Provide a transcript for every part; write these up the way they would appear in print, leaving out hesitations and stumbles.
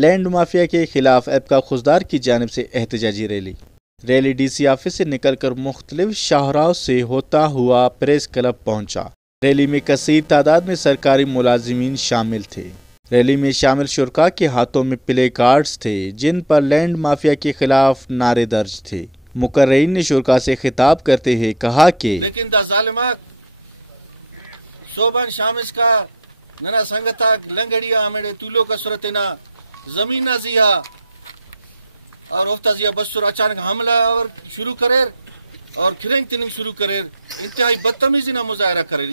Land mafia کے خلاف ایپکا خزدار کی جانب سے احتجاجی ریلی ڈی سی آفس سے نکل کر مختلف شاہراہوں سے ہوتا ہوا پریس کلب پہنچا۔ ریلی میں کثیر تعداد میں سرکاری ملازمین شامل تھے۔ ریلی میں شامل شرکاء کے ہاتھوں میں پلے کارڈز تھے جن پر لینڈ مافیا کے خلاف نعرے درج تھے۔ مقررین نے شرکاء سے خطاب کرتے ہوئے کہا کہ لیکن دا ظالمات صوبان شامس کا ننا سنگتا لنگڑیا ہمیں طولوں کا صورتنا زمین زیہا اور وفتا زیہا بسر اچانک حملہ اور شروع کرے اور کھرنگ تننگ شروع کرے انتہائی بدتمیزی نہ مظاہرہ کرے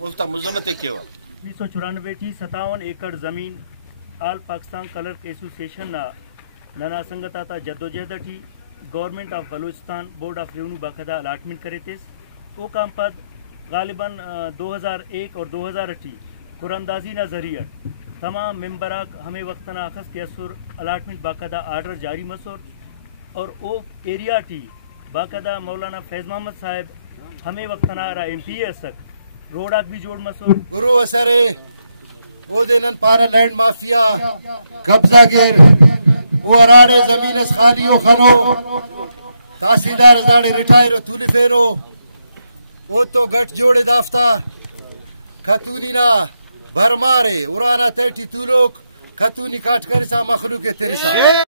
وفتا مذمتیں کیوں 294 ٹی 57 ایکڑ زمین آل پاکستان کلرک ایسوسیشن ننا سنگتا تا جدوجہد T government of Balochistan board of revenue باقاعدہ الاٹمنٹ کرے تھے وہ کام پد غالباً 2001 اور 2000 ٹی قراندازی نہ ذریعہ تمام ممبراک ہمیں وقتنا اخذ کے اثر الاٹمنٹ باقاعدہ آرڈر جاری مسور اور او ایریا ٹی باقاعدہ مولانا فیض محمد صاحب ہمیں وقتنا را ایم پی ایس تک روڈاک بھی جوڑ مسور گرو اسرے وہ دینن پارا لینڈ مافیا قبضہ گر وہ اراڑے زمین اس خالیو خنو تحصیلدار ازاڑے ریٹائر تولی فیرو وہ تو گھٹ جوڑے دافتا خطونی نا برمارے ارانا تیٹی تولوک خطونی کاٹ کرسا مخلوق تیرسا